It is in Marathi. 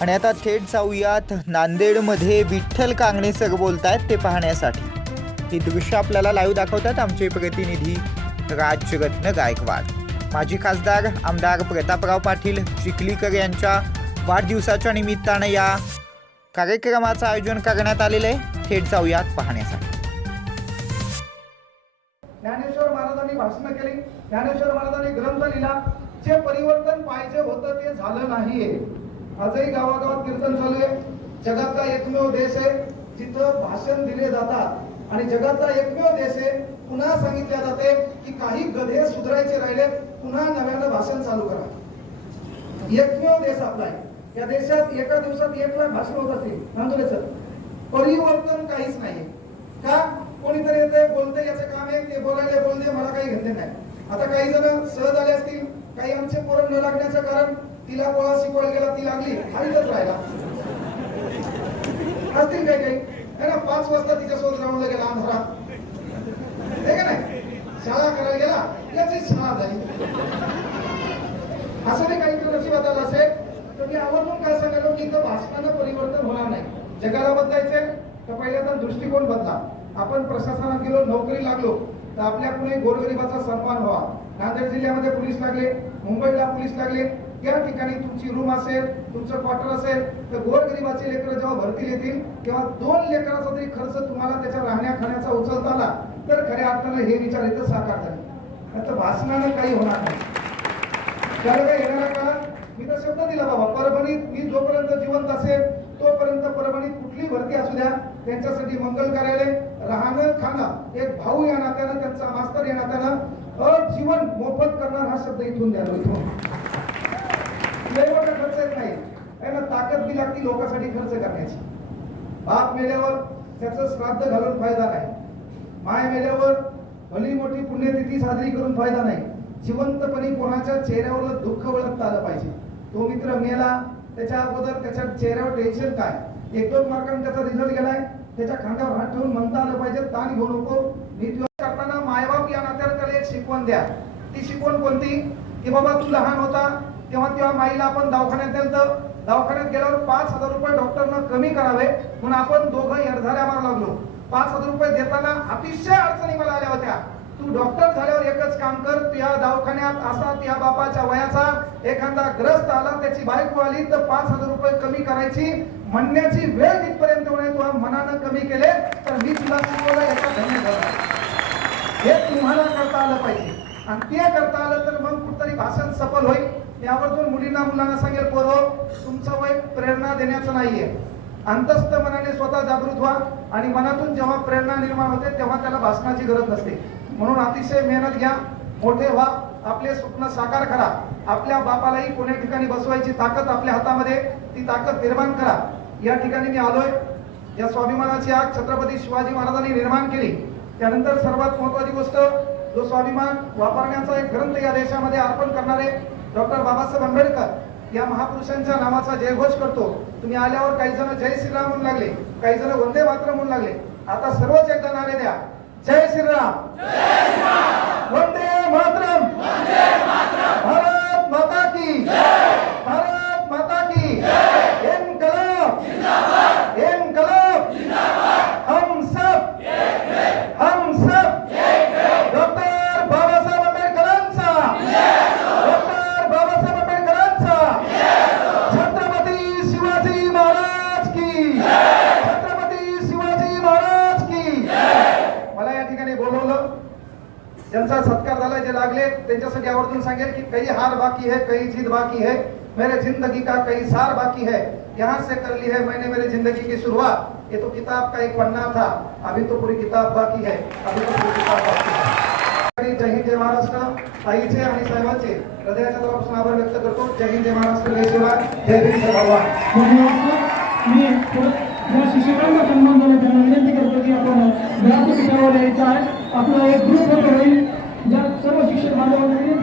आणि आता थेट जाऊयात नांदेडमध्ये विठ्ठल कांगणे सर बोलत आहेत ते पाहण्यासाठी. ही दृश्य आपल्याला लाईव्ह दाखवतात आमचे प्रतिनिधी राजरत्न गायकवाड. माजी खासदार आमदार प्रतापराव पाटील चिखलीकर यांच्या वाढदिवसाच्या निमित्तानं या कार्यक्रमाचं आयोजन करण्यात आलेलं आहे. थेट जाऊयात पाहण्यासाठी. ज्ञानेश्वर महाराजांनी भाषण केली. ज्ञानेश्वर महाराजांनी ग्रंथ लिहिला. जे परिवर्तन पाहिजे होतं ते झालं नाहीये. आजही गावागावात कीर्तन चालू आहे. जगातला एकमेव देश आहे जिथं भाषण दिले जातात. आणि जगातला एकमेव देश आहे पुन्हा सांगितले जाते की काही गधे सुधारायचे राहिले पुन्हा नव्यानं भाषण चालू करा. एकमेव देश आपला आहे. या देशात एका दिवसात एक लाख भाषण होत असतील. नांदुरे सर. परिवर्तन काहीच नाही का? कोणीतरी येते बोलते याचं काम आहे ते बोलायला बोलते मला काही घेतले नाही. आता काही जण सहज आले असतील काही आमचे पोरं न लागण्याचं कारण तिला गोळा शिकवला गेला ती लागली हाईतच राहिला. असतील काही काही. ना पाच वाजता तिच्या सोबत राहून गेला अंधारा हे का नाही? शाळा करायला गेला याची शाळा झाली. असं नाही तू नशिबात आलं असेल तर मी आवर्जून काय सांगायला की इथं भाषणानं परिवर्तन होणार नाही. जगाला बदलायचंय तर पहिल्यांदा दृष्टिकोन बदला. आपण प्रशासनात गेलो नोकरी लागलो तर आपल्या पुणे गोरगरिबाचा सन्मान व्हावा. नांदेड जिल्ह्यामध्ये पोलीस लागले. मुंबईला पोलीस लागले. या ठिकाणी तुमची रूम असेल तुमचं क्वार्टर असेल तर गोरगरिबाचे लेकरं जेव्हा भरती येतील तेव्हा दोन लेकराचा तरी खर्च तुम्हाला त्याच्या राहण्या खाण्याचा उचलता आला. तर खऱ्या अर्थानं हे विचार इथं साकार झाले. आता भाषणानं काही होणार नाही. त्याला काय येणाऱ्या काळात मी तर शब्द दिला बाबा परभणीत मी जोपर्यंत जिवंत असेल तोपर्यंत परभणीत कुठली भरती असू द्या. त्यांच्यासाठी मंगल कार्यालय राहणं खाणं एक भाऊ या नात्यानं त्यांचा मास्तर या नात्यानं जीवन मोफत करणार हा शब्द इथून द्यालो इथून लय मोठा खर्च येत नाही. ना ताकद बी लागती लोकांसाठी खर्च करण्याची. बाप मेल्यावर त्याचं श्राद्ध घालून फायदा नाही. माय मेल्यावर भली मोठी पुण्यतिथी साजरी करून फायदा नाही. जिवंतपणी कोणाच्या चेहऱ्यावर दुःख वळखता आलं पाहिजे. तो मित्र मेला त्याच्या अगोदर त्याच्या चेहऱ्यावर टेन्शन काय? एक दोन मार्कांनी त्याचा रिझल्ट गेलाय. त्याच्या खांद्यावर हात ठेवून म्हणता आलं पाहिजे ताण घेऊ नको. नीट करताना मायबाप या नात्यानं त्याला एक शिकवण द्या. ती शिकवण कोणती? की बाबा तू लहान होता तेव्हा तेव्हा माईला आपण दवाखान्यात नेलं दवाखान्यात गेल्यावर पाच हजार रुपये डॉक्टरनं कमी करावे. म्हणून आपण दोघं एरझाऱ्या मार लागलो. पाच हजार रुपये देताना अतिशय अडचणी मला आल्या होत्या. तू डॉक्टर झाल्यावर एकच काम कर. त्या दवाखान्यात असा त्या बापाच्या वयाचा एखादा ग्रस्त आला त्याची बायको आली तर पाच हजार रुपये कमी करायची म्हणण्याची वेळ तिथपर्यंत होणे तुला मनानं कमी केले तर मी तुला शिकवलं याचा धन्यवाद. हे तुम्हाला करता आलं पाहिजे. आणि ते करता आलं तर मग कुठतरी भाषण सफल होईल. यावरतून मुलींना मुलांना सांगेल पोरो तुमचं वय प्रेरणा देण्याचं नाहीये. अंतस्थ मनाने स्वतः जागृत व्हा आणि मनातून जेव्हा प्रेरणा निर्माण होते तेव्हा त्याला भाषणाची गरज नसते. म्हणून अतिशय मेहनत घ्या मोठे व्हा आपले स्वप्न साकार करा. आपल्या बापालाही कोण्या ठिकाणी बसवायची ताकद आपल्या हातामध्ये ती ताकद निर्माण करा. या ठिकाणी मी आलोय. या स्वाभिमानाची आग छत्रपती शिवाजी महाराजांनी निर्माण केली. त्यानंतर सर्वात महत्वाची गोष्ट जो स्वाभिमान वापरण्याचा एक ग्रंथ या देशामध्ये अर्पण करणारे डॉक्टर बाबासाहेब आंबेडकर या महापुरुषांच्या नावाचा जयघोष करतो. तुम्ही आल्यावर काही जण जय श्रीराम म्हणून लागले काही जण वंदे मातरम म्हणून लागले. आता सर्वच एकदा नारे द्या. जय श्रीराम. वंदे मातरम. ज्यांचा सत्कार जे लागले, त्यांच्यासाठी आवर्जून सांगेल की कई हार बाकी है, कई जीत बाकी है, मेरे ज़िंदगी का कई सार बाकी है, यहाँ से कर ली है मैंने मेरी ज़िंदगी की शुरुआत। ये तो किताब का एक पन्ना था, अभी तो पूरी किताब बाकी है, अभी तो पूरी किताब बाकी है। जय हिंद, जय महाराष्ट्र। ताईचे आणि साहेबांचे हृदयाच्या तलापासून आभार व्यक्त करतो। जय हिंद, जय महाराष्ट्र, जय शिवराय जय भगवान। मी व्यासपीठावर यायचं आहे. आपला एक ग्रुप होईल ज्यात सर्व शिक्षक बांधवांनी